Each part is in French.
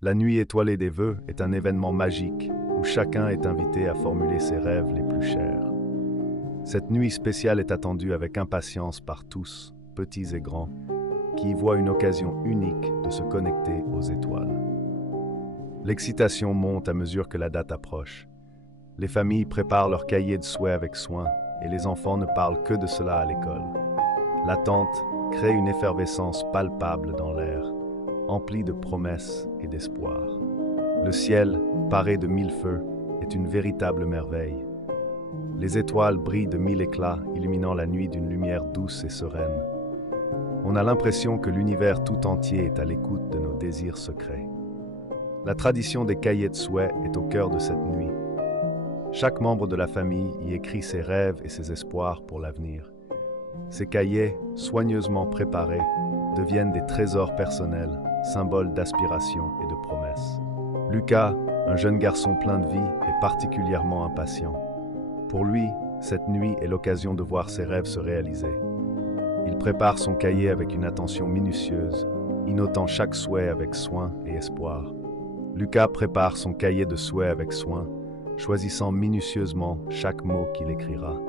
La nuit étoilée des vœux est un événement magique où chacun est invité à formuler ses rêves les plus chers. Cette nuit spéciale est attendue avec impatience par tous, petits et grands, qui y voient une occasion unique de se connecter aux étoiles. L'excitation monte à mesure que la date approche. Les familles préparent leurs cahiers de souhaits avec soin et les enfants ne parlent que de cela à l'école. L'attente crée une effervescence palpable dans l'air, emplie de promesses et d'espoir. Le ciel, paré de mille feux, est une véritable merveille. Les étoiles brillent de mille éclats, illuminant la nuit d'une lumière douce et sereine. On a l'impression que l'univers tout entier est à l'écoute de nos désirs secrets. La tradition des cahiers de souhaits est au cœur de cette nuit. Chaque membre de la famille y écrit ses rêves et ses espoirs pour l'avenir. Ces cahiers, soigneusement préparés, deviennent des trésors personnels, symboles d'aspiration et de promesses. Lucas, un jeune garçon plein de vie, est particulièrement impatient. Pour lui, cette nuit est l'occasion de voir ses rêves se réaliser. Il prépare son cahier avec une attention minutieuse, y notant chaque souhait avec soin et espoir. Lucas prépare son cahier de souhaits avec soin, choisissant minutieusement chaque mot qu'il écrira.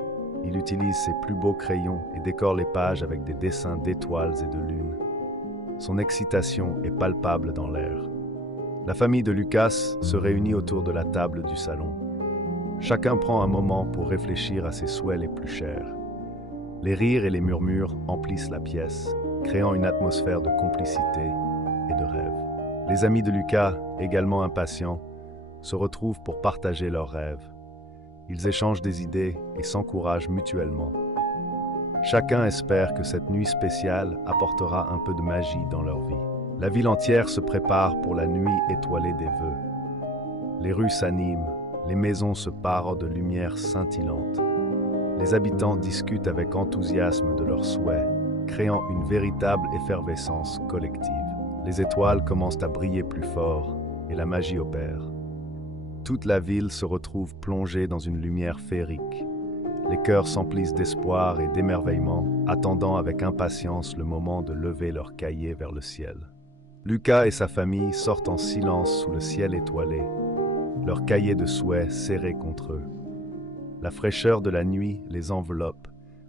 Il utilise ses plus beaux crayons et décore les pages avec des dessins d'étoiles et de lunes. Son excitation est palpable dans l'air. La famille de Lucas se réunit autour de la table du salon. Chacun prend un moment pour réfléchir à ses souhaits les plus chers. Les rires et les murmures emplissent la pièce, créant une atmosphère de complicité et de rêve. Les amis de Lucas, également impatients, se retrouvent pour partager leurs rêves. Ils échangent des idées et s'encouragent mutuellement. Chacun espère que cette nuit spéciale apportera un peu de magie dans leur vie. La ville entière se prépare pour la nuit étoilée des vœux. Les rues s'animent, les maisons se parent de lumières scintillantes. Les habitants discutent avec enthousiasme de leurs souhaits, créant une véritable effervescence collective. Les étoiles commencent à briller plus fort et la magie opère. Toute la ville se retrouve plongée dans une lumière féerique. Les cœurs s'emplissent d'espoir et d'émerveillement, attendant avec impatience le moment de lever leurs cahiers vers le ciel. Lucas et sa famille sortent en silence sous le ciel étoilé, leurs cahiers de souhaits serrés contre eux. La fraîcheur de la nuit les enveloppe,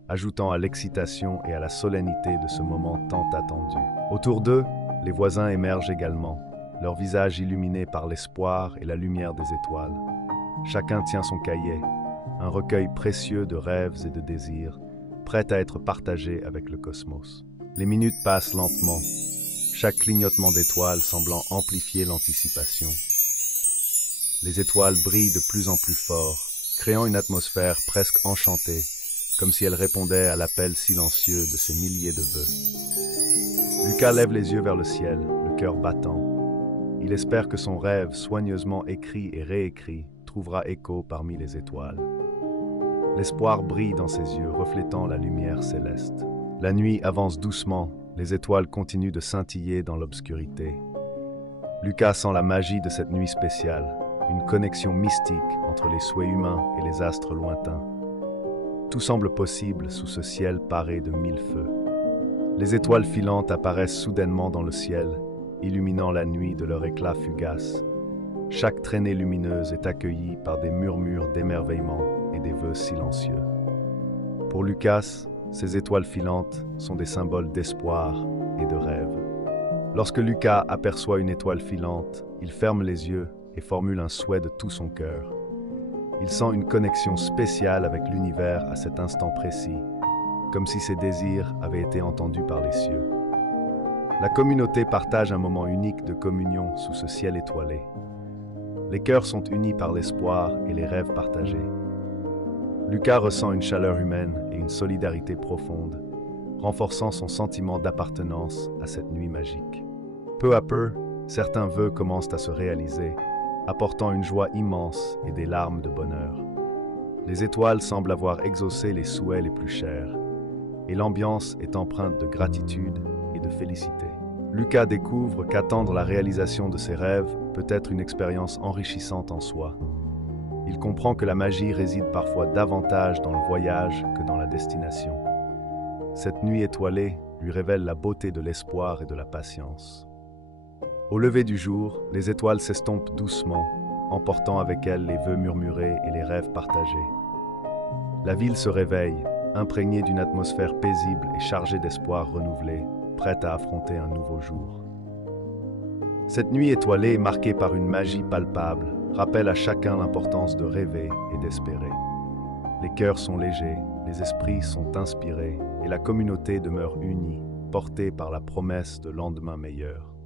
ajoutant à l'excitation et à la solennité de ce moment tant attendu. Autour d'eux, les voisins émergent également, leurs visages illuminés par l'espoir et la lumière des étoiles. Chacun tient son cahier, un recueil précieux de rêves et de désirs, prêt à être partagé avec le cosmos. Les minutes passent lentement, chaque clignotement d'étoiles semblant amplifier l'anticipation. Les étoiles brillent de plus en plus fort, créant une atmosphère presque enchantée, comme si elles répondaient à l'appel silencieux de ces milliers de vœux. Lucas lève les yeux vers le ciel, le cœur battant. Il espère que son rêve, soigneusement écrit et réécrit, trouvera écho parmi les étoiles. L'espoir brille dans ses yeux, reflétant la lumière céleste. La nuit avance doucement, les étoiles continuent de scintiller dans l'obscurité. Lucas sent la magie de cette nuit spéciale, une connexion mystique entre les souhaits humains et les astres lointains. Tout semble possible sous ce ciel paré de mille feux. Les étoiles filantes apparaissent soudainement dans le ciel, illuminant la nuit de leur éclat fugace. Chaque traînée lumineuse est accueillie par des murmures d'émerveillement et des vœux silencieux. Pour Lucas, ces étoiles filantes sont des symboles d'espoir et de rêve. Lorsque Lucas aperçoit une étoile filante, il ferme les yeux et formule un souhait de tout son cœur. Il sent une connexion spéciale avec l'univers à cet instant précis, comme si ses désirs avaient été entendus par les cieux. La communauté partage un moment unique de communion sous ce ciel étoilé. Les cœurs sont unis par l'espoir et les rêves partagés. Lucas ressent une chaleur humaine et une solidarité profonde, renforçant son sentiment d'appartenance à cette nuit magique. Peu à peu, certains vœux commencent à se réaliser, apportant une joie immense et des larmes de bonheur. Les étoiles semblent avoir exaucé les souhaits les plus chers, et l'ambiance est empreinte de gratitude et de félicité. Lucas découvre qu'attendre la réalisation de ses rêves peut être une expérience enrichissante en soi. Il comprend que la magie réside parfois davantage dans le voyage que dans la destination. Cette nuit étoilée lui révèle la beauté de l'espoir et de la patience. Au lever du jour, les étoiles s'estompent doucement, emportant avec elles les vœux murmurés et les rêves partagés. La ville se réveille, imprégnée d'une atmosphère paisible et chargée d'espoir renouvelé, prête à affronter un nouveau jour. Cette nuit étoilée, marquée par une magie palpable, rappelle à chacun l'importance de rêver et d'espérer. Les cœurs sont légers, les esprits sont inspirés et la communauté demeure unie, portée par la promesse de lendemains meilleurs.